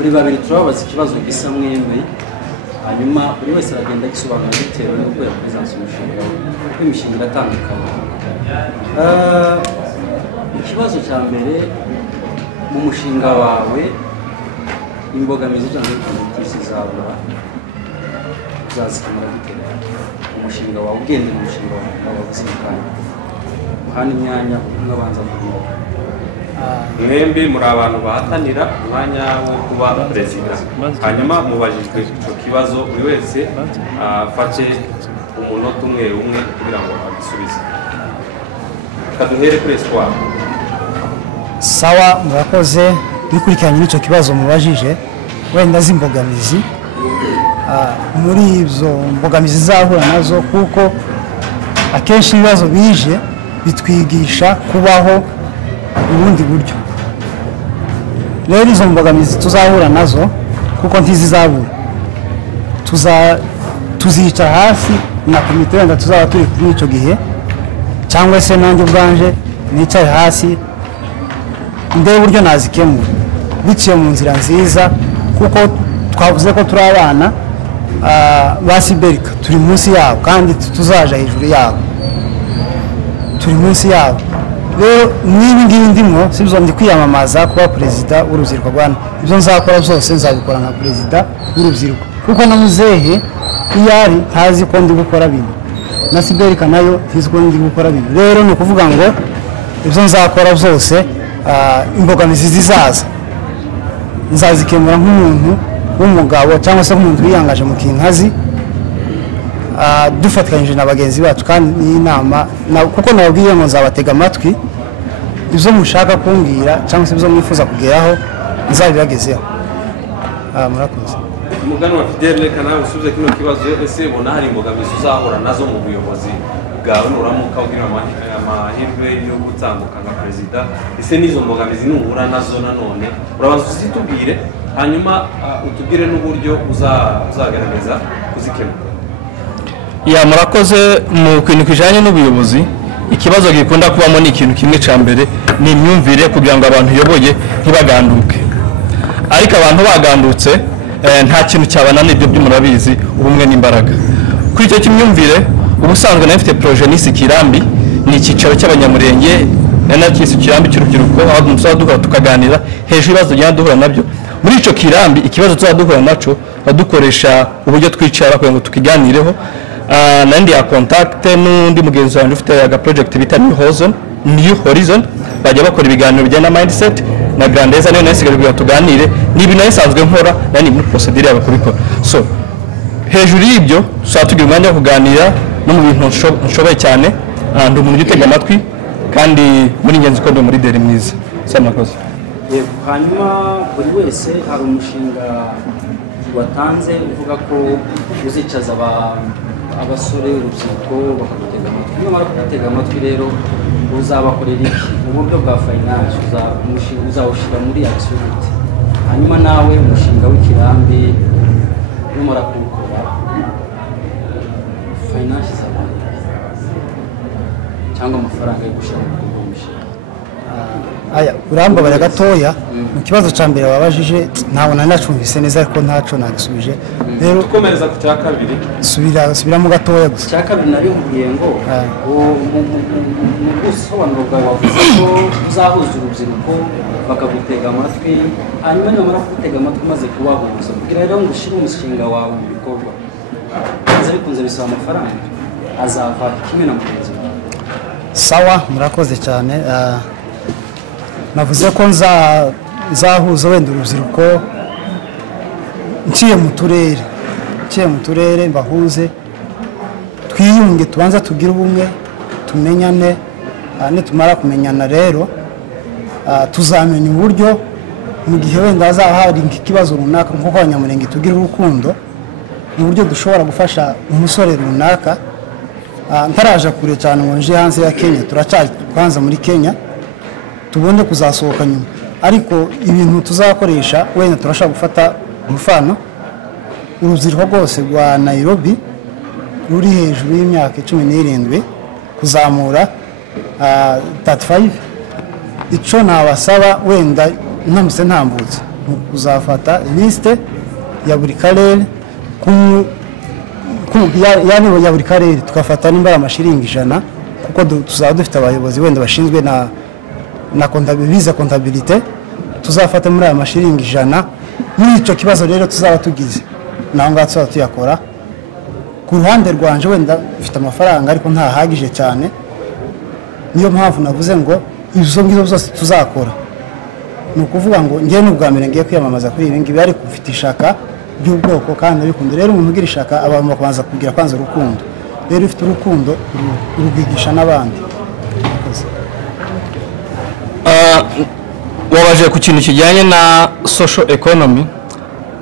muri babiri turababaza ikibazo gisa mwembi hanyuma buri wese aragenda gisobanura bitewe n'uko yapresence umushinga w'imishinga iratandukanye. Ikibazo cya mbere mu mushinga wawe imbogamizi cyangwa inzitizi zabura uzazikemura gute umushinga wawe ugendera umushinga wawe uzimukanye uhana imyanya n'abanza kugira mwembi muri abantu bahatanira umwanya wo kuba perezida hanyuma mubajijwe icyo kibazo buri wese afate umunota umwe kugira ngo agisubize. Kaduhere kuri Espoir. Sawa murakoze bikurikiranye n'icyo kibazo mubajije wenda zimbogamizi muri izo mbogamizi zahura nazo kuko akenshi ibibazo bije bitwigisha kubaho ubundi buryo. Rero izo mbogamizi tuzahura nazo kuko ntizizabura tuzica hasi na komite wenda tuzaba turi kuri icyo gihe cyangwa se nanjye ubwanje nicaye hasi ndebe uburyo nazikemura biciye mu nzira nziza kuko twavuze ko turi abana ba Siberika turi munsi yabo kandi tuzaja hejuru yabo turi munsi yabo. Rero niba ngibi ndimo sibyo ndi kwiyamamaza kuba perezida w'urubyiruko rwanda ibyo nzakora byose nzabikora nka perezida w'urubyiruko kuko na muzehe iyari ntazi ko ndi gukora bintu na Siberika nayo ntizi ko ndi gukora bintu. Rero ni ukuvuga ngo ibyo nzakora byose imbogamizi zizaza nzazikemura nk'umuntu w'umugabo cyangwa se nk'umuntu wiyangaje mu kinkazi dufatikanyije na bagenzi bacu kandi n'inama kuko nababwiye ngo nzabatega amatwi ibyo mushaka kumbwira cyangwa se ibyo mwifuza kugeraho nzabibagezeho. Murakoze. Umugani wa Fidel reka nawe usubize kino kibazo ese ubona hari imbogamizi uzahura nazo mu buyobozi bwawe nuramuka ugira amahirwe yo gutambuka nka perezida ese n'izo mbogamizi nuhura nazo nanone urabanza uzitubwire hanyuma utubwire n'uburyo uzagaragaza kuzikemura. Murakoze mu kintu kijanye n'ubuyobozi ikibazo gikunda kubamo ni ikintu kimwe ca mbere ni imyumvire kugira ngo abantu yoboye ntibaganduke ariko abantu bagandutse nta kintu cyabanana ibyo by'umurabizi ubumwe n'imbaraga kuri icyo cy'imyumvire ubusanzwe nafite projet n'isi Kirambi ni ikicaro cy'abanyamurenge n'akisi Kirambi cy'urubyiruko aho tuzadukora tukaganira hejuru ibibazo byana duhura nabyo muri ico Kirambi ikibazo tuzaduhura naco badukoresha uburyo twicara kugira ngo tukiganireho nandi ya contact n'undi mugenzi wanjye ufite aga project bita New Horizon bajya bakora ibiganiro bijyana na mindset na grandeza nayo nasigaje kugira tuganire nibi nayo sanzwe nkora nani muri procedure y'abakubikora so hejuru y'ibyo tugira umwanya wo kuganira no mu bintu nshoboye cyane ndi umuntu utega amatwi kandi muri ingenzi ko ndi muri deri mwiza samakoze. Hanyuma buri wese hari umushinga watanze uvuga ko uzicaza abasore urubyiruko bakagutega amatwi nyamara kugutega amatwi rero uzabakorera iki mu buryo bwa finance umushinga uzawushyira muri action hanyuma nawe umushinga w'ikirambi numara kuwukora finance zabaye cyangwa amafaranga yo gushyira mu bikorwa umushinga. Urambabara gatoya mu kibazo cya mbere wabajije ntabwo nanacumvise neza ariko ntaco nagisubije. Rero tukomereza ku cya kabiri subira mu gatoya gusa. Cya kabiri nari nkubwiye ngo mu gusobanura bwawe wavuze ko uzahuza urubyiruko bakagutega amatwi hanyuma nyamara kugutega amatwi maze kubahuza kugira rero ngo ushyire umushinga wawe mu bikorwa maze bikunze bisaba amafaranga azava kimwe na mugenzi wawe. Sawa murakoze cyane. Navuze ko nzahuza wenda urubyiruko nciye mu turere mbahuze twiyunge tubanza tugire ubumwe tumenyane nitumara kumenyana rero tuzamenya uburyo mu gihe wenda hazaba hari ikibazo runaka nk'uko abanyamurenge tugira urukundo uburyo dushobora gufasha umusore runaka ntaraje kure cyane ngo nje hanze ya Kenya turacyari kwanza muri Kenya tubone kuzasohoka nyuma ariko ibintu tuzakoresha wenda turashaka gufata umufano urubyiruko rwose rwa Nairobi ruri hejuru y'imyaka 17 kuzamura 35 ico nabasaba wenda ntamuse ntambutse ni kuzafata lisite ya buri karere ya buri karere tugafata nimba amashiringi 100 kuko tuzaba dufite abayobozi wenda bashinzwe na kontabilite tuzafata muri aya mashiringi 100 muri icyo kibazo rero tuzaba tugize naho ngaho tuzaba tuyakora ku ruhande rwanje wenda ufite amafaranga ariko ntahagije cyane niyo mpamvu navuze ngo izo ngizo zose tuzakora ni ukuvuga ngo ngiye n'ubwa mbere ngiye kwiyamamaza kuri ibi ngibi ariko mfite ishaka ry'ubwoko kandi abikunda rero umuntu ugira ishaka abantu bakubanza kugira kwanza urukundo rero ufite urukundo urwigisha n'abandi wabaje ku kintu kijyanye na social economy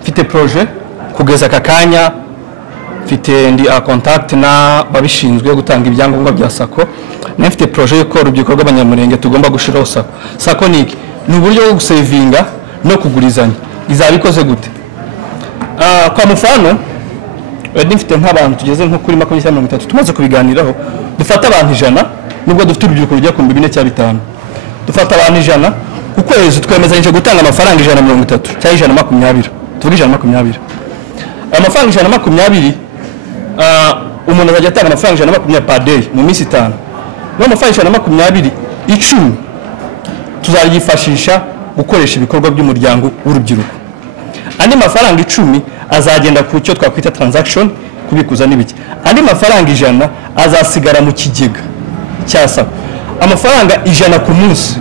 mfite projet kugeza aka kanya mfite ndi contact na babishinzwe gutanga ibyangombwa bya sako mfite projet yo gukora urubyiruko rw'abanyamurenge tugomba gushiraho sako ni uburyo bwo gusevinga no kugurizanya izabikoze gute kwa mufano mfite nk'abantu tugeze nko kuri 230 tumaze kubiganiraho dufata abantu 100 nubwo dufite urubyiruko rujya ku 4 cyangwa 5 dufata abantu 100 ukwezi twemezanyije gutanga amafaranga 130 cyangwa 120 tuvuga 120 amafaranga 120 umuntu azajya atanga amafaranga 120 per day mu minsi 5 n'amafaranga 120 10 tuzayifashisha gukoresha ibikorwa by'umuryango w'urubyiruko andi mafaranga 10 azagenda ku cyo twakwita transaction kubikuza n'ibiki andi mafaranga 100 azasigara mu kigega cyasa amafaranga 100 ku munsi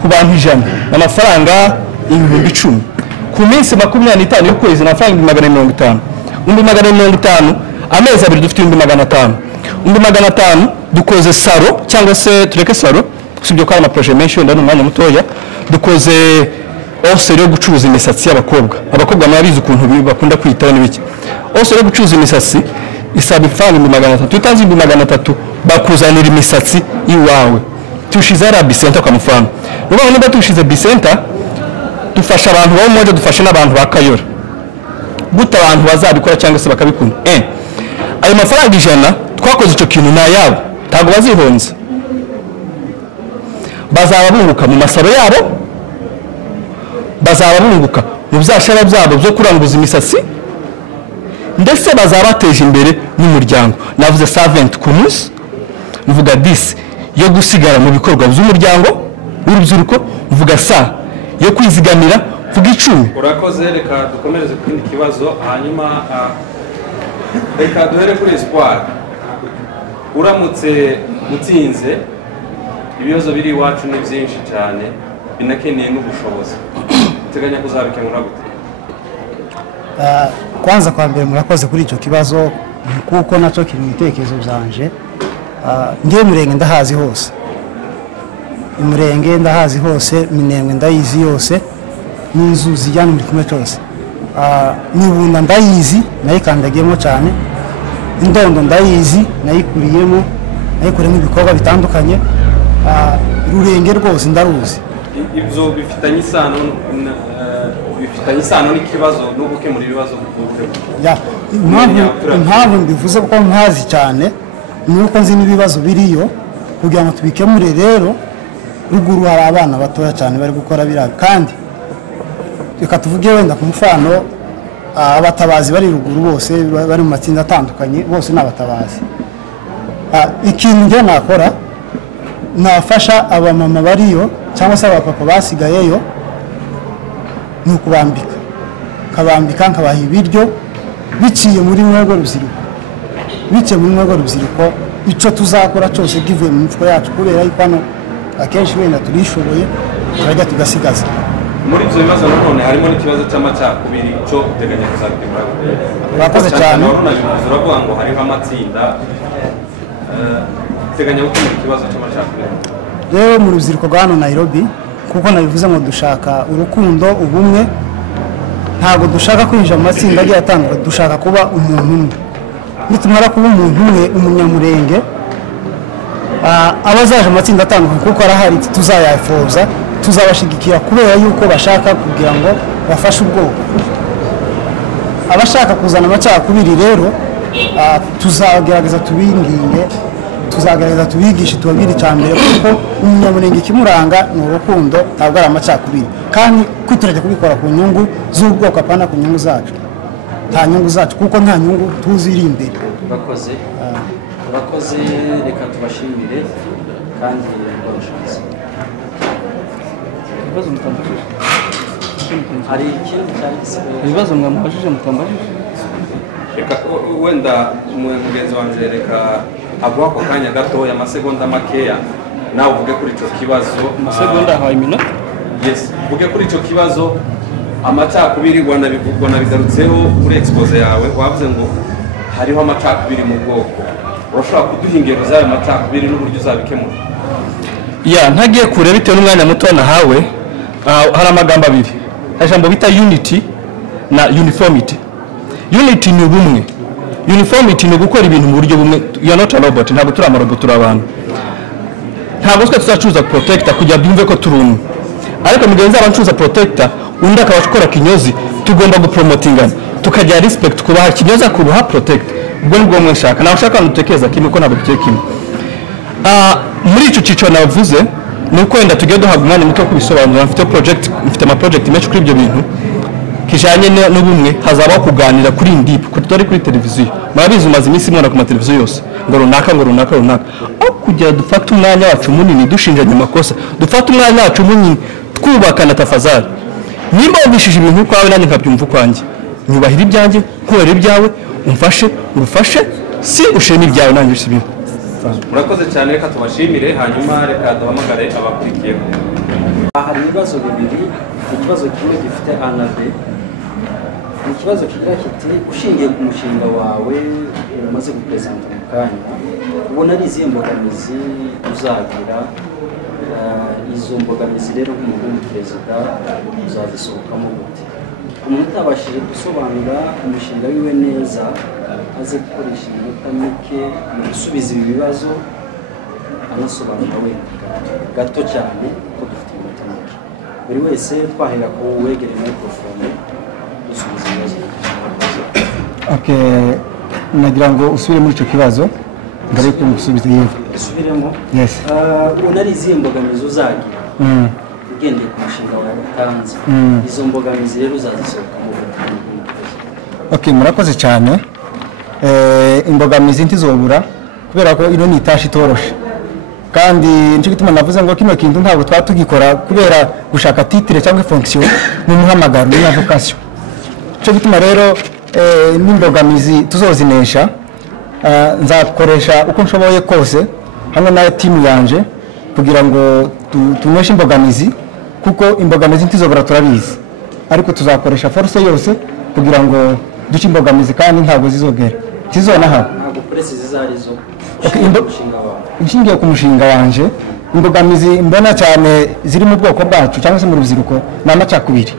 ku bantu 100 amafaranga 10,000 ku minsi 25 y'ukwezi amafaranga 150 150 amezi abiri dufite 500 500 dukoze saro cyangwa se tureke saro usibye ko ari amaprojet menshi wenda n'umwanya mutoya dukoze ose yo gucuruza imisatsi y'abakobwa nabizi ukuntu bakunda kwitaho n'ibiki ose yo gucuruza imisatsi isaba ifaranga 300 tutanze 300 bakuzanira imisatsi iwawe tushize ara Bicenta kwa mfano niba niba tushize Bicenta dufasha abantu bo moje dufashe n'abantu bakayora guta abantu bazabikora cyangwa se bakabikunda ayo mafaranga 100 twakoze icyo kintu na yabo ntago bazihonze bazaba bunguka mu masaro yabo bazaba bunguka mu byashara byabo byo kuranguza imisatsi ndetse bazaba bateje imbere n'umuryango navuze 70 ku munsi mvuga 10 yo gusigara mu bikorwa by'umuryango w'urubyiruko mvuga sa yo kwizigamira mvuga 10 urakoze reka dukomereze ku kindi kibazo hanyuma reka duhere kuri Espoir uramutse mutsinze ibibazo biri iwacu ni byinshi cyane binakeneye n'ubushobozi teganya kuzabikemura gute kwanza kwa mbere murakoze kuri icyo kibazo kuko nacyo kiri mu bitekerezo byanje ngiye murenge ndahazi hose imurenge ndahazi hose Minembwe ndayizi yose n'inzu zijyana muri kumwe cyose Nibunda ndayizi nayikandagiyemo cyane Indondo ndayizi nayikuriyemo nayikoremo ibikorwa bitandukanye Rurenge rwose ndaruzi ibyo bifitanye isano n'ikibazo no gukemura ibibazo impamvu mbivuze ko ntazi cyane nuko nzi n'ibibazo biriyo kugira ngo tubikemure rero ruguru hari abana batoya cyane bari gukora biriya kandi reka tuvuge wenda ku mufano abatabazi bari ruguru bose bari mu matsinda atandukanye bose n'abatabazi ikintu njye nakora nafasha abamama bariyo cyangwa se abapapa basigayeyo ni ukubambika kabambika nkabaha ibiryo biciye muri mwego rubyiruko icyo tuzakora cyose givuye mu mifuko yacu kubera yuko hano akenshi wenda turishoboye turajya tugasigaza muri ibyo bibazo nanone harimo n'ikibazo cy'amacakubiri cyo uteganya kuzabikemura urakoze cyane uravuga ngo hariho amatsinda uteganya gukemura ikibazo cy'amacakubiri rero mu rubyiruko rwa hano Nairobi kuko nabivuze ngo dushaka urukundo ubumwe ntabwo dushaka kwinjira mu matsinda agiye atandukanye dushaka kuba umuntu umwe nitumara kuba umuntu umwe umunyamurenge abazaje amatsinda atandukanye kuko arahari tuzayafoza tuzabashigikira kubera yuko bashaka kugira ngo bafashe ubwoko abashaka kuzana amacakubiri rero tuzagerageza tubinginge tuzagerageza tubigishe tubabwire icya mbere kuko umunyamurenge ikimuranga ni urukundo ntabwo ari amacakubiri kandi kwiturajya kubikora ku nyungu z'ubwoko apana ku nyungu zacu nta nyungu zacu kuko nta nyungu tuzi iri imbere. urakoze reka tubashimire kandi barushaze ibibazo mutambajije hari ikindi cyari gisigaye ibibazo mwamubajije mutambajije reka wenda mugenzi wanjye reka aguha ako kanya gatoya amasegonda makeya nawe uvuge kuri icyo kibazo. amasegonda hawe iminota. Yes, uvuge kuri icyo kibazo amacakubiri wanabigarutseho kuri expose yawe wavuze ngo hariho amacakubiri mu bwoko, urashobora kuduha ingero z'ayo macakubiri n'uburyo uzabikemura? Ntagiye kure bitewe n'umwanya muto nahawe, hari amagambo abiri, hari ijambo bita unity na uniformity. Unity ni ubumwe, uniformity ni gukora ibintu mu buryo bumwe. You are not a robot, ntabwo turi amarobot, turi abantu. Ntabwo twe tuzacuruza protector kugira byumve ko turi umwe, ariko mugenzi abancuruza protector undi akaba akora kinyozi, tugomba gupromotingana tukajya respect kubaha kinyoza kubaha protect. Ubwo nibwo mwe nshaka, nawe ushaka nutekereza kimwe ko ntabwo bikeye kimwe. Muri icyo ciciro navuze nuko wenda tugiye duhabwa umwanya muto kubisobanura. Mfite ama project menshi kuri ibyo bintu kijanye n'ubumwe. Hazabaho kuganira kuri indip kuri kuri televiziyo, murabizi umaze iminsi mwona ku mateleviziyo yose ngo runaka aho kugira dufate umwanya wacu munini dushinjanya amakosa, dufate umwanya wacu munini twubakana tafazari. Nimba wumvishije ibintu kwawe nanjye nkabyumva kwanjye, nyubahira ibyanjye kubera ibyawe, umfashe ngufashe, si ushene ibyawe nanjye usibira. Murakoze cyane, reka tubashimire, hanyuma reka duhamagare abakurikiye. hari ibibazo bibiri. Ikibazo kimwe gifite anabe, ikibazo kigira kiti ushingiye ku mushinga wawe umaze gupresenta mu kanya, ubona ari izihe mbogamizi uzagira? Izo mbogamizi rero nk'umuhungu perezida uzazisohokamo gute? Umuntu utabashije gusobanura umushinga wiwe neza aze gukoresha iminota mike mu gusubiza ibi bibazo, anasobanura wenda gato cyane ko dufite iminota mike. Buri wese twahera ku wegere microphone dusubiza ibibazo. Nagira ngo usubire muri icyo kibazo ngari ko musubize yego. Isubiremo. Yes. Ubona ari izihe mbogamizi uzagira ugendeye ku mushinga wawe watanze? Izo mbogamizi rero uzazisohokamo gute? Murakoze cyane. Imbogamizi ntizobura kubera ko ino ni itashi itoroshe, kandi nicyo gituma navuze ngo kino kintu ntabwo twatugikora kubera gushaka titre cyangwa fonction n'umuhamagaro ni vocation. Nicyo gituma rero n'imbogamizi tuzozinesha, nzakoresha uko nshoboye kose hamwe na timu yanje kugira ngo tuneshe imbogamizi, kuko imbogamizi ntizobura turabizi, ariko tuzakoresha force yose kugira ngo duce imbogamizi kandi ntabwo zizogera zizonaha. Inshingiye ku mushinga wanje, imbogamizi mbona cyane ziri mu bwoko bwacu cyangwa se mu rubyiruko ni amacakubiri.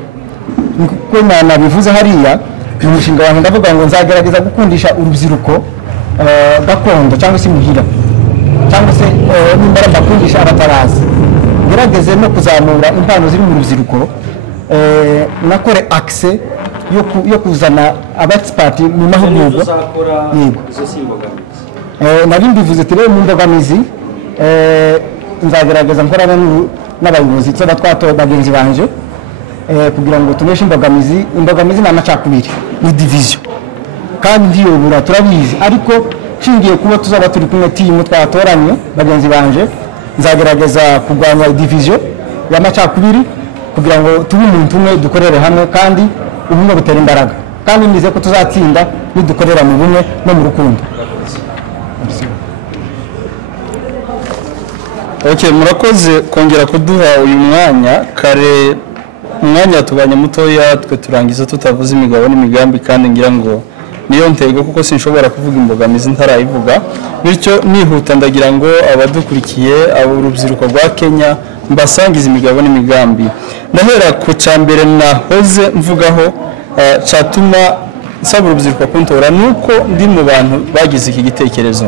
Kuko nabivuze hariya mu mushinga wanjye ndavuga ngo nzagerageza gukundisha urubyiruko gakondo cyangwa se muhira, cyangwa se n'imbara bakundisha abatarazi, gerageze no kuzamura impano ziri mu rubyiruko, nakore access yo kuzana abexperti mu mahugurwa. Nari mbivuze rero mu mbogamizi nzagerageza nkorana n'abayobozi tuba twatoye bagenzi banje kugira ngo tuneshe imbogamizi. Imbogamizi ni amacakubiri, ni division kandi ndiyobora turabizi, ariko nshingiye kuba tuzaba turi kumwe timu twatoranye bagenzi banje, nzagerageza kurwanya division y'amacakubiri kugira ngo tube umuntu umwe dukorere hamwe kandi ubumwe butera imbaraga, kandi nize ko tuzatsinda nidukorera mu bumwe no mu rukundo. Murakoze kongera kuduha uyu mwanya. Kare umwanya tubanye mutoya twe turangiza tutavuze imigabo n'imigambi, kandi ngira ngo niyo ntego kuko sinshobora kuvuga imbogamizi ntarayivuga. Bityo nihuta ndagira ngo abadukurikiye abo urubyiruko rwa Kenya mbasangiza imigabo n'imigambi. Ndahera ku cyambere nahoze mvugaho cyatuma nsaba urubyiruko kuntora, nuko ndi mu bantu bagize iki gitekerezo.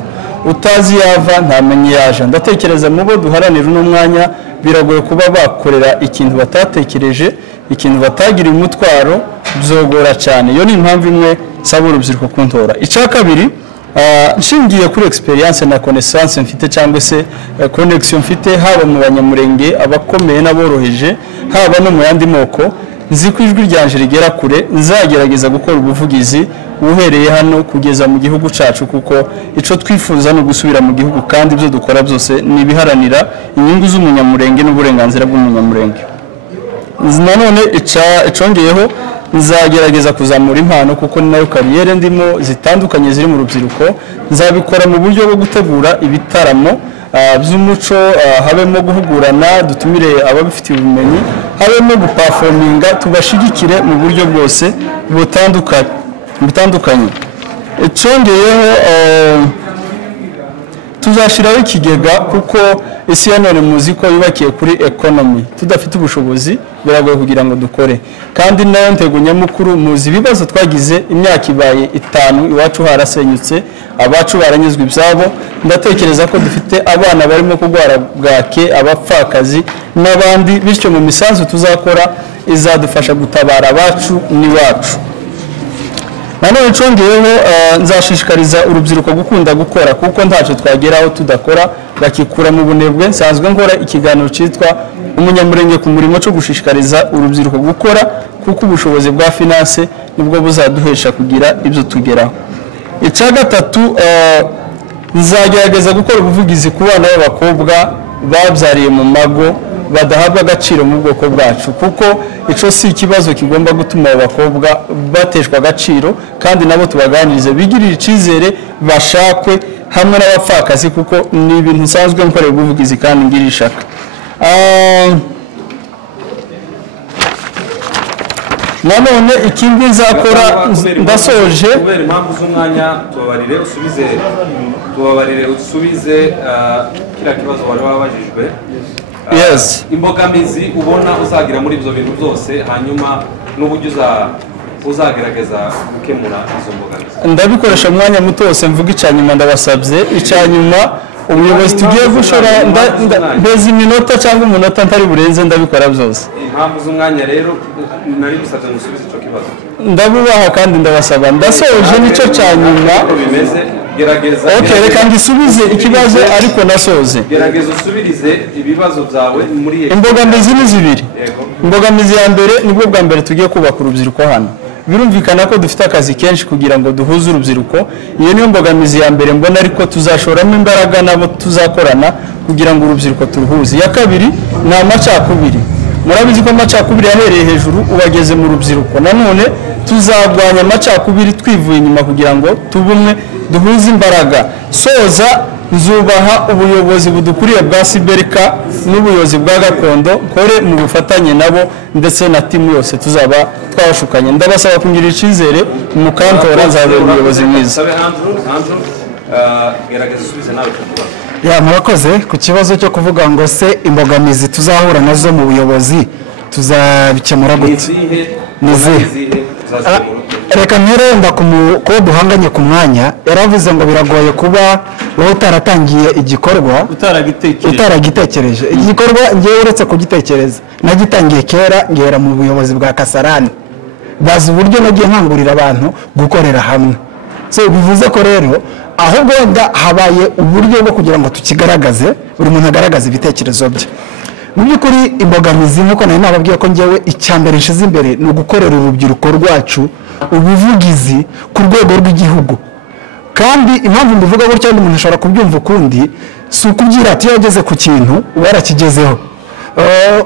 Utazi yava ntamenye yaje. Ndatekereza mu bo duharanira n'umwanya biragoye kuba bakorera ikintu batatekereje, ikintu batagira umutwaro, byogora cyane. Yo ni impamvu imwe nsaba urubyiruko kuntora. Icya kabiri, nshingiye kuri experience na connaissance mfite cyangwa se connection mfite haba mu banyamurenge abakomeye n'aboroheje haba no mu yandi moko nzi ko ijwi ryanje rigera kure nzagerageza gukora ubuvugizi uhereye hano kugeza mu gihugu cacu kuko ico twifuza no gusubira mu gihugu kandi ibyo dukora byose ni biharanira inyungu z'umunyamurenge n'uburenganzira bw'umunyamurenge. Nanone icongeyeho nzagerageza kuzamura impano kuko ni nayo kariyere ndimo zitandukanye ziri mu rubyiruko nzabikora mu buryo bwo gutegura ibitaramo by'umuco habemo guhugurana dutumire ababifitiye ubumenyi habemo guperforminga tubashigikire mu buryo bwose butandukanye. Icongeyeho tuzashiraho ikigega kuko isi ya none muzi ko yubakiye kuri economy tudafite ubushobozi biragoye kugira ngo dukore kandi nayo ntego nyamukuru muzi ibibazo twagize imyaka ibaye 5 iwacu harasenyutse abacu baranyuzwe ibyabo ndatekereza ko dufite abana barimo kugwara bwake abapfakazi n'abandi bityo mu misanzu tuzakora izadufasha gutabara abacu n'iwacu. Nanone congeyeho nzashishikariza urubyiruko gukunda gukora kuko ntacyo twageraho tudakora bakikura mu bunebwe nsanzwe nkora ikiganiro cyitwa umunyamurenge ku murimo cyo gushishikariza urubyiruko gukora kuko ubushobozi bwa finance nibwo buzaduhesha kugira ibyo tugeraho. Icya gatatu nzagerageza gukora ubuvugizi ku bana b'abakobwa babyariye mu mago badahabwa agaciro mu bwoko bwacu kuko ico si ikibazo kigomba gutuma abakobwa bateshwa agaciro kandi nabo tubaganirize bigirira icizere bashakwe hamwe n'abapfakazi kuko ni ibintu nsanzwe nkorera ubuvugizi kandi ngira ishaka. Nanone ikindi nzakora ndasoje kubera impamvu z'umwanya tubabarire usubize kira kibazo wari wabajijwe. Yes. Imbogamizi ubona uzagira muri ibyo bintu byose hanyuma n'uburyo uzagerageza gukemura izo mbogamizi. Ndabikoresha umwanya muto wose mvuga icyanyuma ndabasabye icyanyuma ubuyobozi tugiye gushora mbezi iminota cyangwa umunota ntari burenze ndabikora byose. Impamvu z'umwanya rero nari gusabye musubize icyo kibazo. Ndabubaha kandi ndabasaba ndasoje nicyo cyanyuma bimeze gerageza. Okay, reka ngisubize ikibazo ariko nasoze. Gerageza usubirize ibibazo byawe muri imbogamizi ni zibiri. Imbogamizi ya mbere nibwo bwa mbere tugiye kubaka urubyiruko hano. Birumvikana ko dufite akazi kenshi kugira ngo duhuze urubyiruko. Iyo niyo mbogamizi ya mbere mbona ariko tuzashoramo imbaraga nabo tuzakorana kugira ngo urubyiruko turuhuze. Ya kabiri ni amacakubiri. Murabizi ko amacakubiri yahereye hejuru ubageze mu rubyiruko. Nanone tuzagwanya amacakubiri twivuye inyuma kugira ngo tubumwe duhuze imbaraga. Soza nzubaha ubuyobozi budukuriye bwa Siberika n'ubuyobozi bwa gakondo kore mu bufatanye nabo ndetse na timu yose tuzaba twashukanye. Ndabasaba kungira icizere mu kantora nzabera umuyobozi mwiza. Gerageza usubize nawe kuvuga. Ya murakoze ku kibazo cyo kuvuga ngo se imbogamizi tuzahura nazo mu buyobozi tuzabikemura gute? Reka nterenda kuba duhanganye ku mwanya yaravuze ngo biragoye kuba wowe utaratangiye igikorwa utaragitekereje. Igikorwa ngewe uretse kugitekereza nagitangiye kera ngera mu buyobozi bwa Kasarani bazi uburyo nagiye nkangurira abantu gukorera hamwe. So bivuze ko rero ahubwo wenda habaye uburyo bwo kugira ngo tukigaragaze buri muntu agaragaza ibitekerezo bye. Mu by'ukuri imbogamizi nk'uko nari nababwiye ko ngewe icyambere nshize imbere ni ugukorera urubyiruko rwacu ubuvugizi ku rwego rw'igihugu. Kandi impamvu mbivuga gutya umuntu ashobora kubyumva ukundi si ukubyira ati yageze ku kintu warakigezeho.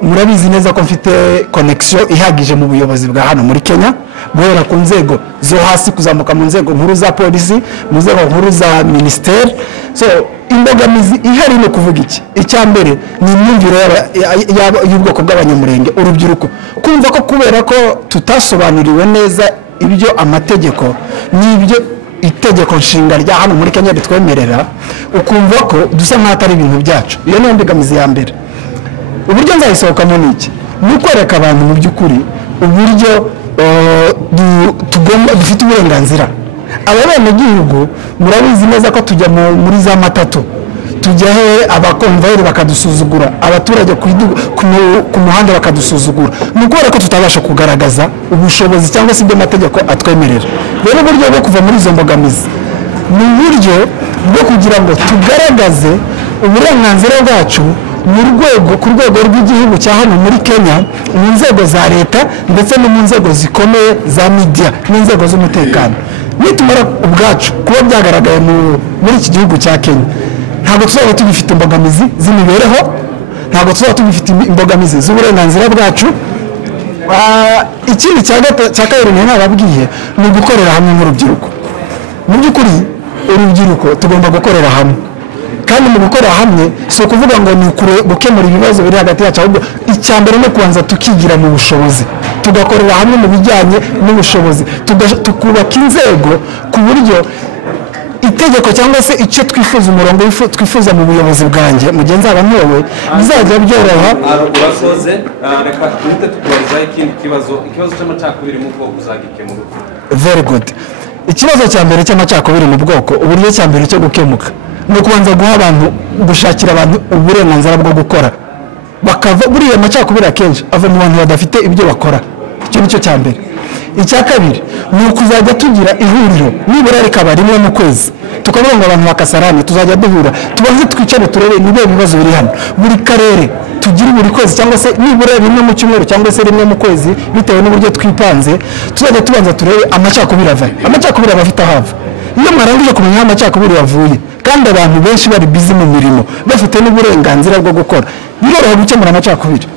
Murabizi neza ko mfite connection ihagije mu buyobozi bwa hano muri Kenya guhera ku nzego zo hasi kuzamuka mu nzego nkuru za polisi mu nzego nkuru za ministeri. So imbogamizi ihari no kuvuga iki icyambere ni imyumvire y'ubwoko bw'abanyamurenge urubyiruko kumva ko kubera ko tutasobanuriwe neza ibyo amategeko n'ibyo itegeko nshinga rya hano muri Kenya ritwemerera ukumva ko dusa nk'atari ibintu byacu. Iyo niyo mbogamizi ya mbere. Uburyo nzayisohokamo ni iki ni ukwereka abantu mu by'ukuri uburyo dufite uburenganzira. Abenegihugu murabizi neza ko tujya muri za matatu tujya he abakonvayeri bakadusuzugura abaturage ku muhanda bakadusuzugura ni ukubera ko tutabasha kugaragaza ubushobozi cyangwa se ibyo amategeko atwemerera. Rero uburyo bwo kuva muri izo mbogamizi ni uburyo bwo kugira ngo tugaragaze uburenganzira bwacu ku rwego rw'igihugu cya hano muri Kenya, mu nzego za leta ndetse no mu nzego zikomeye za media n'inzego z'umutekano. Nitumara ubwacu kuba byagaragaye muri iki gihugu cya Kenya, ntabwo tuzaba tugifite imbogamizi z'imibereho, ntabwo tuzaba tugifite imbogamizi z'uburenganzira bwacu. Ikindi cya kabiri nababwiye ni ugukorera hamwe nk'urubyiruko. Mu by'ukuri urubyiruko tugomba gukorera hamwe, kandi mu gukorera hamwe si ukuvuga ngo ni gukemura ibibazo biri hagati yacu, ahubwo icya mbere no kubanza tukigira mu bushobozi, tugakorera hamwe mu bijyanye n'ubushobozi, tukubaka inzego ku buryo itegeko cyangwa se icyo twifuza, umurongo twifuza mu buyobozi bwanjye mu gihe nzaba ntowe bizajya byoroha. Urasoze, reka tuhite tukubarizaho ikindi kibazo cy'amacakubiri mu bwoko uzagikemura. Very good. Ikibazo cya mbere cy'amacakubiri mu bwoko, uburyo cya mbere cyo gukemuka ni ukubanza gushakira abantu uburenganzira bwo gukora, bakava buriya amacakubiri akenshi ava mu bantu badafite ibyo bakora. Icyo nicyo cya mbere. Icya kabiri ni ukuzajya tugira ihuriro nibura rikaba rimwe mu kwezi, tukavuga ngo abantu bakasarane tuzajya duhura, tubanze twicare turebe nibe ibibazo biri hano. Buri karere tugire buri kwezi cyangwa se nibura rimwe mu cyumweru cyangwa se rimwe mu kwezi, bitewe n'uburyo twipanze, tuzajya tubanza turebe amacakubiri ava. Amacakubiri aba afite ahava. Iyo mwarangije kumenya aho amacakubiri yavuye, kandi abantu benshi bari bizi mu mirimo bafite n'uburenganzira bwo gukora, biroroha gukemura amacakubiri.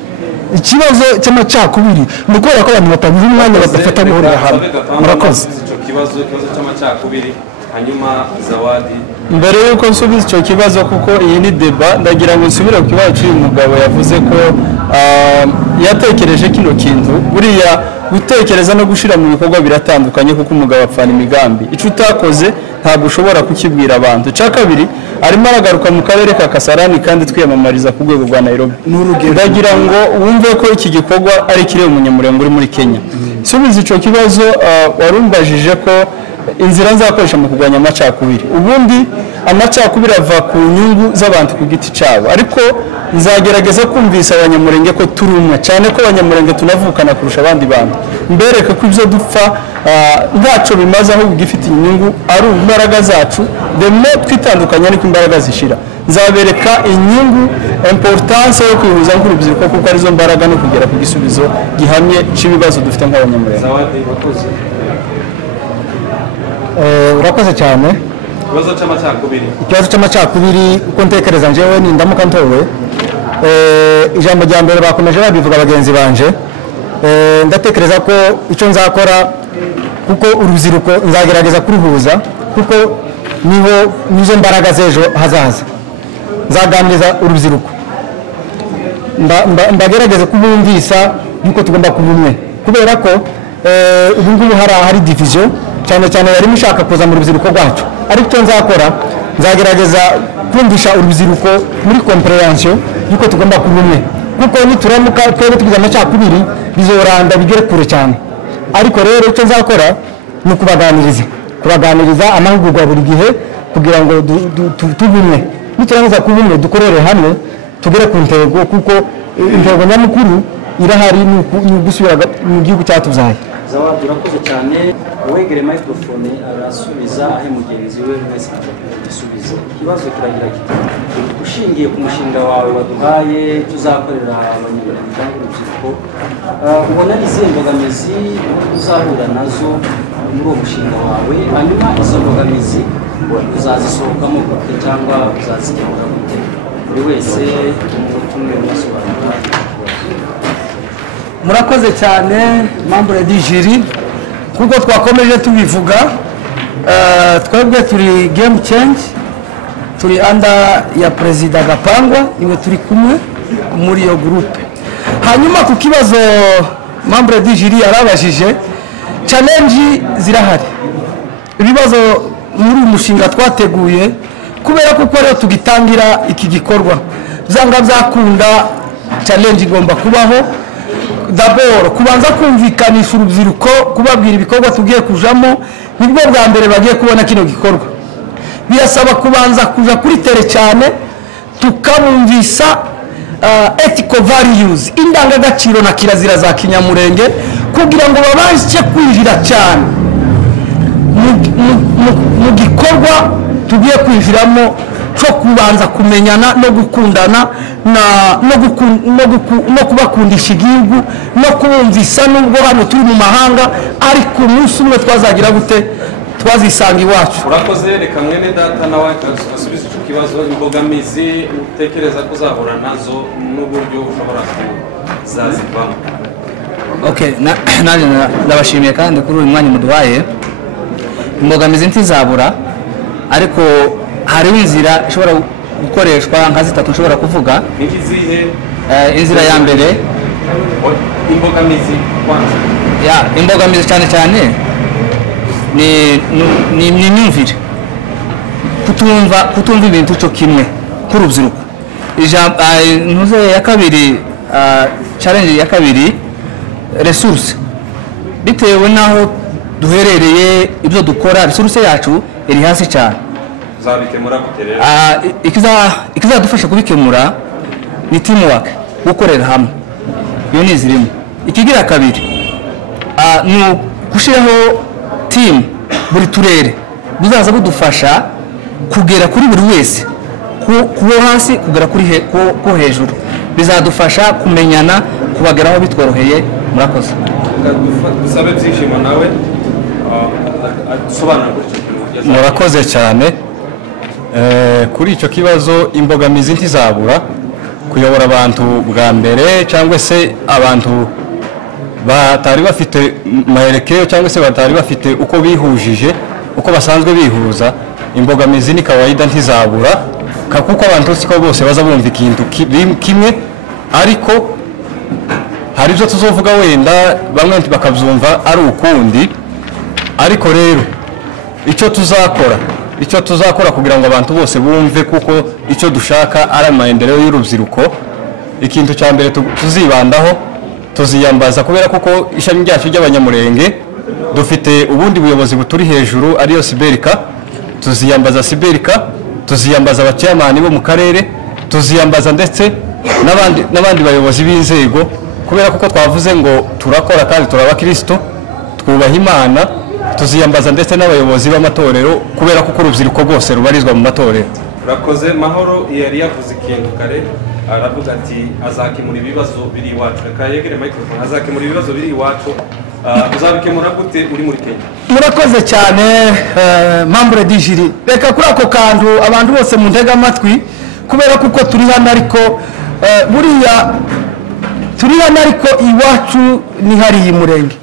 Ikibazo cy'amacakubiri ni ukubera ko abantu batabiha umwanya badafata guhurira hamwe. Murakoze. Ikibazo cy'amacakubiri, hanyuma Zawadi. Mbere y'uko nsubiza icyo kibazo, kuko iyi ni deba, ndagira ngo nsubire ku kibazo cy'uyu mugabo yavuze ko yatekereje kino kintu. Buriya gutekereza no gushyira mu bikorwa biratandukanye, kuko umugabo apfana imigambi. Icyo utakoze ntabwo ushobora kukibwira abantu. Icya kabiri, arimo aragaruka mu karere ka Kasarani kandi twiyamamariza ku rwego rwa Nairobi. Ndagira ngo wumve ko iki gikorwa ari kireba umunyamurenge uri muri Kenya. Subiza icyo kibazo, warumbajije ko inzira nzakoresha mu kurwanya amacakubiri. Ubundi amacakubiri ava ku nyungu z'abantu ku giti cyabo, ariko nzagerageza kumvisa abanyamurenge ko turi umwe, cyane ko abanyamurenge tunavukana kurusha abandi bantu. Mbereke ko ibyo dupfa ntacyo bimaze, ahubwo igifite inyungu ari imbaraga zacu, demo twitandukanya ariko imbaraga zishira. Nzabereka inyungu, importance yo kwihuza nk'urubyiruko, kuko arizo mbaraga no kugera ku gisubizo gihamye cy'ibibazo dufite nk'abanyamurenge. Urakoze cyane. Ikibazo cy'amacakubiri uko ntekereza njyewe nindamuka ntowe, ijambo rya mbere bakomeje babivuga bagenzi banje, ndatekereza ko icyo nzakora, kuko urubyiruko nzagerageza kuruhuza, kuko nizo mbaraga z'ejo hazaza. Nzaganiriza urubyiruko, ndagerageza kubumvisa yuko tugomba kuba umwe, kubera ko ubu ngubu hari division cyane cyane barimo ushaka kuza mu rubyiruko rwacu. Ariko icyo nzakora, nzagerageza kumvisha urubyiruko muri comprehension yuko tugomba kuba umwe, kuko nituramuka twebwe tugize amacakubiri bizoranda bigere kure cyane. Ariko rero icyo nzakora ni kubaganiriza amahugurwa buri gihe, kugira ngo tube umwe. Niturangiza kuba umwe, dukorere hamwe, tugere ku ntego, kuko intego nyamukuru irahari ni ugusubira mu gihugu cyatuzaye. Zawadi, urakoze cyane. Uwegere microphone arasubiza aho mugenzi we wese asubiza. Ikibazo kiragira kiti, ushingiye ku mushinga wawe waduhaye tuzakorera abanyarwanda cyangwa urubyiruko, ubona izihe mbogamizi uzahura nazo muri uwo mushinga wawe, hanyuma izo mbogamizi uzazisohokamo gute cyangwa uzazikemura gute? Buri wese umwe unasobanura. Murakoze cyane membre du jury, kuko twakomeje tubivuga, twebwe turi game change, turi under ya Perezida Gapangwa, niwe turi kumwe muri iyo groupe. Hanyuma ku kibazo membre du jury yarabajije, challenge zirahari, ibibazo muri umushinga twateguye, kubera kuko rero tugitangira iki gikorwa byanga byakunda, challenge igomba kubaho. D'abord kubanza kumvikanisha urubyiruko, kubabwira ibikorwa tugiye kujamo, nibwo bwa mbere bagiye kubona kino gikorwa. Birasaba kubanza kuja kuri tere cyane, tukabumvisa ethical values, indangagaciro na kirazira za kinyamurenge, kugira ngo babashe kwinjira cyane mu mu gikorwa tugiye kwinjiramo cyo kubanza kumenyana no gukundana no kubakundisha igihugu no kubumvisa nubwo hano turi mu mahanga ariko umunsi umwe twazagira gute twazisanga iwacu. urakoze, reka mwene data nawe asubize icyo kibazo, imbogamizi utekereza ko uzahura nazo n'uburyo ushobora kuzazivamo. Okay, nanjye ndabashimiye kandi kuri uyu mwanya muduhaye. Imbogamizi ntizabura ariko hariho inzira ishobora gukoreshwa nka zitatu nshobora kuvuga. N'izihe? Inzira ya mbere imbogamizi kwanza. Imbogamizi cyane cyane ni imyumvire, kutumva ibintu cyo kimwe nk'urubyiruko. Ntuze ya kabiri, challenge ya kabiri, resource. Bitewe naho duherereye ibyo dukora, resource yacu iri hasi cyane. Zabikemura gute rero? Ikizadufasha kubikemura ni teamwork, gukorera hamwe. Iyo ni zirimo. Ikigira kabiri ni gushyiraho team buri turere buzaza budufasha kugera kuri buri wese, kuwo hasi kugera ku hejuru. Bizadufasha kumenyana, kubageraho bitworoheye. Murakoze. Dusabe byishimo nawe dusobanura kuri icyo kintu. Murakoze cyane. Kuri icyo kibazo imbogamizi ntizabura, kuyobora abantu bwa mbere cyangwa se abantu batari bafite maherekeyo cyangwa se batari bafite uko bihujije, uko basanzwe bihuza, imbogamizi ni kawaida ntizabura, kuko abantu siko bose baza bumva ikintu kimwe, ariko hari ibyo tuzovuga wenda bamwe bakabyumva ari ukundi. Ariko rero icyo tuzakora kugira ngo abantu bose bumve, kuko icyo dushaka ari amaendeleo y'urubyiruko, ikintu cya mbere tuzibandaho, tuziyambaza, kubera kuko ishami ryacu ry'Abanyamurenge dufite ubundi buyobozi buturi hejuru ariyo Siberika. Tuziyambaza Siberika, tuziyambaza abacyamani bo mu karere, tuziyambaza ndetse n'abandi bayobozi b'inzego, kubera kuko twavuze ngo turakora kandi turabakristo, twubaha Imana. Tuziyambaza ndetse n'abayobozi b'amatorero, kubera kuko urubyiruko rwose rubarizwa mu matorero. Urakoze. Mahoro yari yavuze ikintu kare, aravuga ati azakemura ibibazo biri iwacu. Reka yegere microphone. Azakemura ibibazo biri iwacu. Uzabikemura gute uri muri Kenya? Murakoze cyane membre du jury. Reka kuri ako kantu abantu bose mu ntega amatwi, kubera kuko turi hano ariko buriya turi hano ariko iwacu ni hariya i Murenge.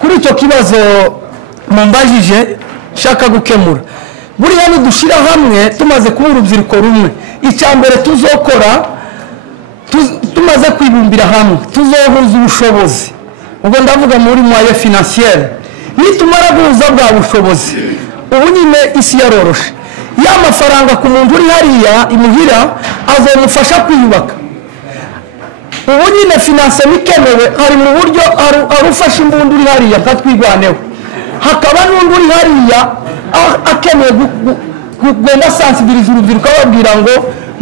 Kuri icyo kibazo mumbajije shaka gukemura, buriya nidushyira hamwe tumaze kuba urubyiruko rumwe, icya mbere tuzokora tumaze kwibumbira hamwe, tuzohuza ubushobozi. Ubwo ndavuga muri moyen financier. Nitumara guhuza bwa bushobozi, ubu nyine isi yaroroshe, ya mafaranga ku muntu uri hariya imuhira azomufasha kwiyubaka. Ubu nyine finance bikenewe, hari mu buryo arufasha imbunda uri hariya nkatwigwaneho, hakaba n'undi uri hariya akeneye kugenda sensibiliza urubyiruko babwira ngo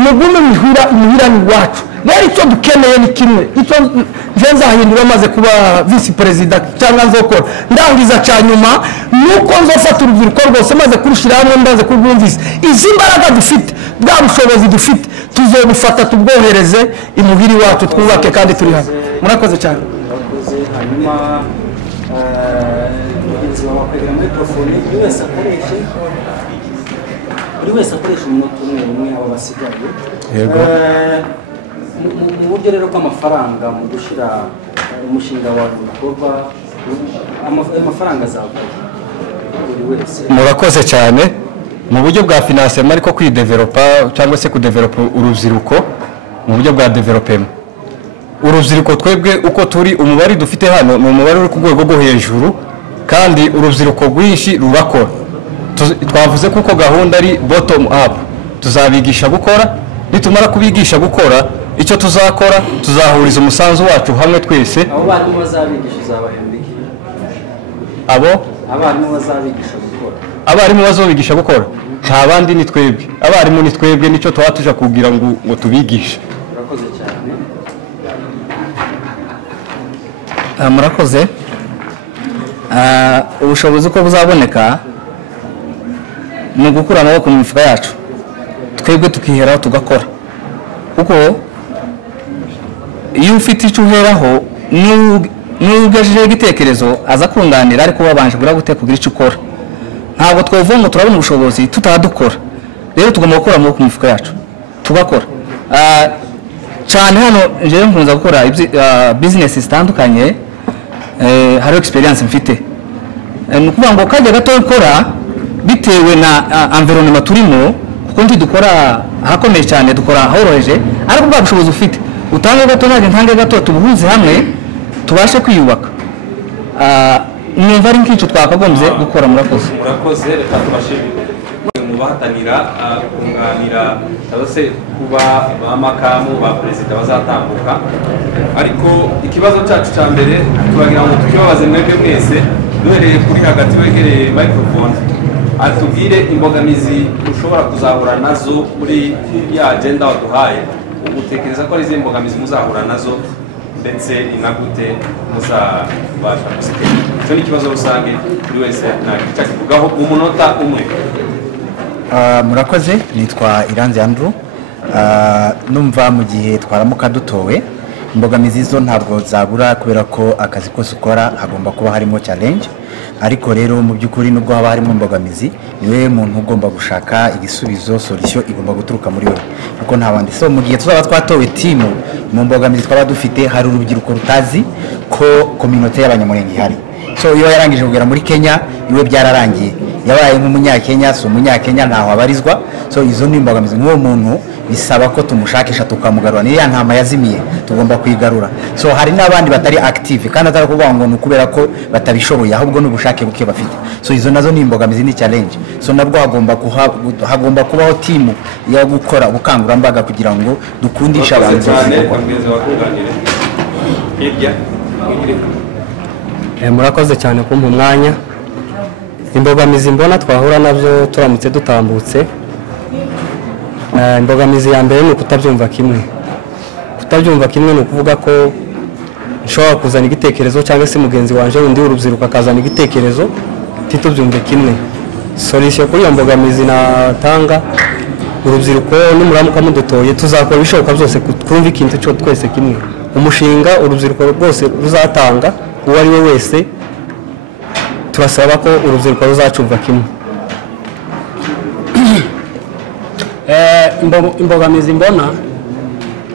mugume imuhira ni iwacu. Rero icyo dukeneye ni kimwe, icyo nzahindura maze kuba visi perezida cyangwa nzokora ndangiza cya nyuma, nuko nzofata urubyiruko rwose maze kurushyira hamwe, ndaze kurwumvise izi mbaraga dufite, bwa bushobozi dufite, tuzobufata tubwohereze imuhira iwacu, twubake kandi turi hano. Murakoze cyane. Hanyuma mugenzi wawe akagira microphone, buri wese akoresha umunota umwe abo basigaye. Yego. Mu buryo rero bw'amafaranga mu gushyira umushinga wawe mu bikorwa, amafaranga azavuye buri wese. Murakoze cyane. Mu buryo bwa financement ariko kwidevelopa cyangwa se kudevelopa urubyiruko mu buryo bwa development, urubyiruko twebwe uko turi, umubare dufite hano ni umubare uri ku rwego rwo hejuru, kandi urubyiruko rwinshi rurakora. Twavuze kuko gahunda ari bottom up, tuzabigisha gukora. Nitumara kubigisha gukora, icyo tuzakora tuzahuriza umusanzu wacu hamwe twese. Abo barimu bazabigisha uzabahembiki? Abarimu bazabigisha gukora, abarimu bazobigisha gukora nta bandi ni twebwe. Abarimu ni twebwe, nicyo tuba tuja kugira ngo tubigishe. Urakoze cyane. Murakoze. Ubushobozi uko buzaboneka ni ugukura amaboko mu mifuka yacu twebwe tukiheraho tugakora kuko iyo ufite icyo uheraho n'ugejejeho igitekerezo aza kunganira ariko wabanje kugira icyo ukora ntabwo twavuga ngo turabona ubushobozi tutadukora rero tugomba gukora amaboko mu mifuka yacu tugakora cyane hano njyewe nkunze gukora bizinesi zitandukanye hariho experience mfite ni ukuvuga ngo kajya gato ukora bitewe na environnement turimo kuko dukora ahakomeye cyane dukora ahoroheje ariko bwa bushobozi ufite utange gato nanjye ntange gato tubuhuze hamwe tubashe kwiyubaka numva ari nk'icyo twakagombye gukora. murakoze reka tubashimire mu bahatanira kunganira cyangwa se kuba bamakamu ba perezida bazatambuka ariko ikibazo cyacu cya mbere turagira ngo tukibabaze mwebwe mwese duhereye kuri hagati wegereye microphone atubwire imbogamizi ushobora kuzahura nazo muri ya agenda waduhaye ugutekereza ko ari izi mbogamizi muzahura nazo ndetse inagute muzabasha gusikira icyo ni ikibazo rusange buri wese nta kivugaho mu munota umwe. Murakoze nitwa Iranzi Andrew numva mu gihe twaramuka dutowe imbogamizi zo ntabwo zabura kubera ko akazi kose ukora hagomba kuba harimo challenge ariko rero mu by'ukuri nubwo haba harimo imbogamizi niwe muntu ugomba gushaka igisubizo solution igomba guturuka muri we kuko nta bandi so mu gihe tuzaba twatowe team mu mbogamizi twaba dufite hari urubyiruko rutazi ko community y'abanyamurenge ihari so iyo yarangije kugera muri Kenya iwe byararangiye yabaye nk'umunyakenya so umunyakenya ntaho abarizwa so izo ni imbogamizi n'uwo muntu bisaba ko tumushakisha tukamugarura niya ntama yazimiye tugomba kwigarura so hari n'abandi batari active kandi atari kuvuga ngo nukubera ko batabishoboye ahubwo n'ubushake buke bafite so izo nazo ni imbogamizi ni challenge so nabwo hagomba kubaho team ya gukora ubukangurambaga kugira ngo dukundisha abantu murakoze cyane kumpa umwanya. Imbogamizi mbona twahura nabyo turamutse dutambutse imbogamizi ya mbere ni ukutabyumva kimwe ni ukuvuga ko nshobora kuzana igitekerezo cyangwa se mugenzi wanje undi w'urubyiruko akazana igitekerezo titubyumve kimwe. Solution kuri iyo mbogamizi natanga urubyiruko n'umuramuka mudutoye tuzakora ibishoboka byose twumva ikintu cyo twese kimwe umushinga urubyiruko rwose ruzatanga uwo ari we wese turasaba ko urubyiruko ruzacumva kimwe. Imbogamizi mbona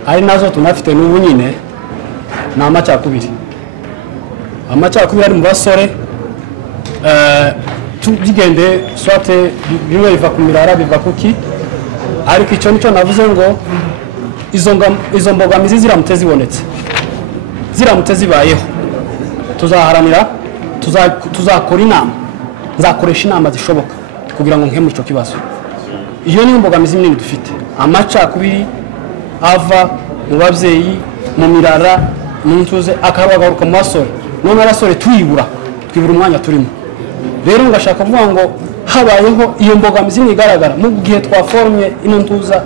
ari nazo tunafite n'ubu nyine ni amacakubiri ari mu basore tugende swate bimwe biva ku mirara biva kuki ariko icyo nicyo navuze ngo izo mbogamizi ziramutse zibayeho tuzaharanira tuzakora inama nzakoresha inama zishoboka kugira ngo nkemure icyo kibazo. Iyo ni imbogamizi nini dufite amacakubiri ava mu babyeyi mu mirara mu ntuze akabagaruka mu basore none abasore twibura umwanya turimo rero ngashaka kuvuga ngo habayeho iyo mbogamizi igaragara mu gihe twaformye ino ntuza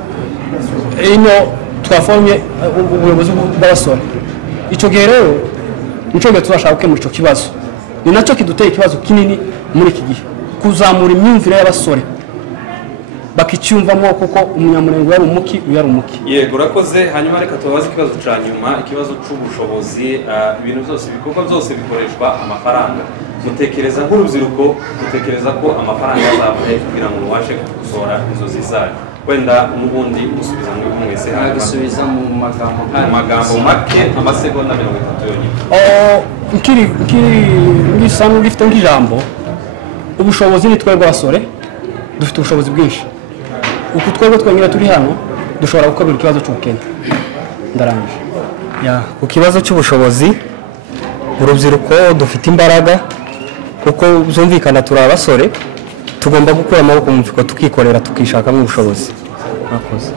twaformye ubuyobozi bw'abasore icyo gihe rero nicyo gihe tuzashaka gukemura icyo kibazo ni nacyo kiduteye ikibazo kinini muri iki gihe kuzamura imyumvire y'abasore bakicyumvamo kuko umunyamurenge yari umuki. Yego urakoze hanyuma reka tubabaze ikibazo cya nyuma ikibazo cy'ubushobozi ibintu byose ibikorwa byose bikoreshwa amafaranga mutekereza nk'urubyiruko mutekereza ko amafaranga azavuye kugira ngo mubashe gusohora inzozi zanyu wenda n'ubundi gusubiza muri mwese gusubiza mu magambo make amasegonda 30 yonyine nk'isanzwe gifite nk'ijambo ubushobozi ni twebwe abasore dufite ubushobozi bwinshi uko twebwe twenyine turi hano dushobora gukemura ikibazo cy'ubukene. Ndarangije ku kibazo cy'ubushobozi urubyiruko dufite imbaraga kuko byumvikana turi abasore tugomba gukura amaboko mu mifuko tukikorera tukishakamo ubushobozi. Murakoze.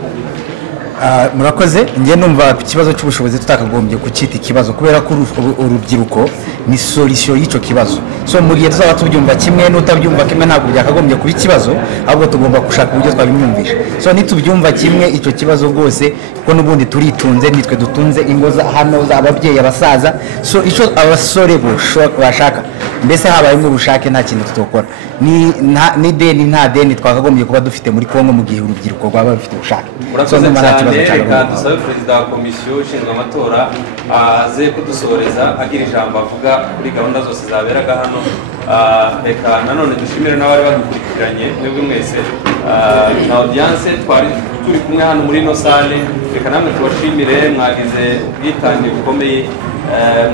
murakoze njye numva ikibazo cy'ubushobozi tutakagombye kucyita ikibazo kubera ko urubyiruko ni solution y'icyo kibazo so mu gihe tuzaba tubyumva kimwe n'utabyumva kimwe ntabwo byakagombye kuba ikibazo ahubwo tugomba gushaka uburyo twabimwumvisha so nitubyumva kimwe icyo kibazo rwose kuko n'ubundi turitunze nitwe dutunze ingo hano z'ababyeyi abasaza so icyo abasore bashaka mbese habayemo ubushake nta kintu tutokora ni deni nta deni twakagombye kuba dufite muri Kongo mu gihe urubyiruko rwaba rufite ubushake murakoze cyane reka dusabe perezida wa komisiyo ishinzwe amatora aze kudusoreza agira ijambo avuga kuri gahunda zose zaberaga hano reka nanone dushimire n'abari badukurikiranye mwebwe mwese na audience twari turi kumwe hano muri ino sale reka namwe tubashimire mwagize ubwitange bukomeye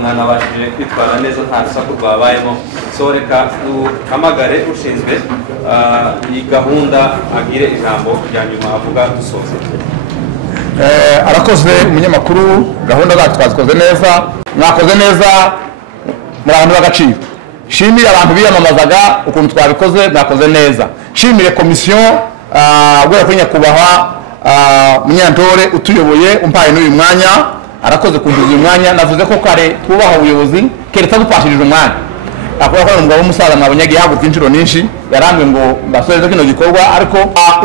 mwanabashije kwitwara neza nta rusaku rwabayemo so reka duhamagare ushinzwe iyi gahunda agire ijambo rya nyuma avuga dusoza arakoze umunyamakuru gahunda zacu twazikoze neza mwakoze neza muri abantu b'agaciro shimire abantu biyamamazaga ukuntu twabikoze mwakoze neza shimire komisiyo guhera kuri nyakubahwa munyantore utuyoboye umpaye n'uyu mwanya arakoze kunduza uyu mwanya navuze ko kare twubaha ubuyobozi keretse dupashirije umwanya akora ko umugabo w'umusaza mwabonye igihaguruka inshuro nyinshi yarambwe ngo mbasoreze kino gikorwa ariko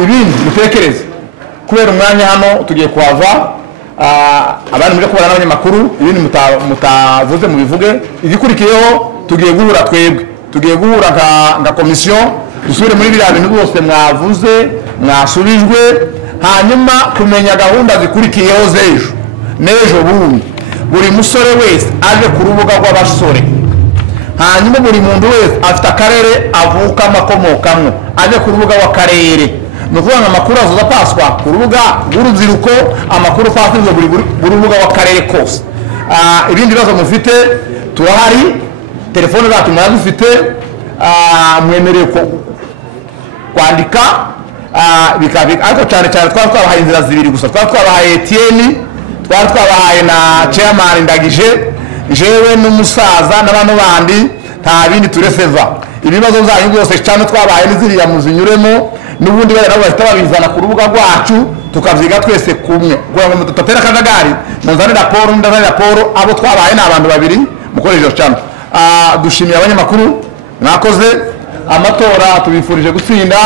ibindi mutekereze kubera umwanya hano tugiye kuhava abandi muri kubara n'abanyamakuru ibindi mutavuze mubivuge igikurikiyeho tugiye guhura twebwe tugiye guhura nka komisiyo dusubire muri biriya bintu byose mwavuze mwasubijwe hanyuma kumenya gahunda zikurikiyeho z'ejo n'ejo bundi buri musore wese aje ku rubuga rw'abasore hanyuma buri muntu wese afite akarere avukamo akomokamwo aje ku rubuga w'akarere ni ukuvuga ngo amakuru azoza paswa ku rubuga rw'urubyiruko amakuru paswa buri rubuga w'akarere kose ibindi bibazo mufite turahari telefone zacu murazifite mwemerewe kwandika ariko cyane cyane twari twabahaye inzira zibiri gusa twari twabahaye Etienne twari twabahaye na chairman Ndagije jewe n'umusaza n'abantu bandi nta bindi tureseva ibibazo zanyu byose cyane twabahaye n'iziriya muzinyuremo n'ubundi bari nabo bahita babizana ku rubuga rwacu tukavyiga twese kumwe kugira ngo tutatera akajagari muzane raporo abo twabahaye n'abantu babiri mukoresheje cyane dushimiye abanyamakuru mwakoze amatora tubifurije gutsinda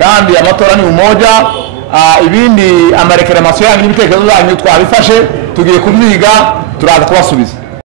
kandi amatora ni umoja ibindi amarekeramasiyo yanyu n'ibitekerezo zanyu twabifashe tugiye kubyiga turaza kubasubiza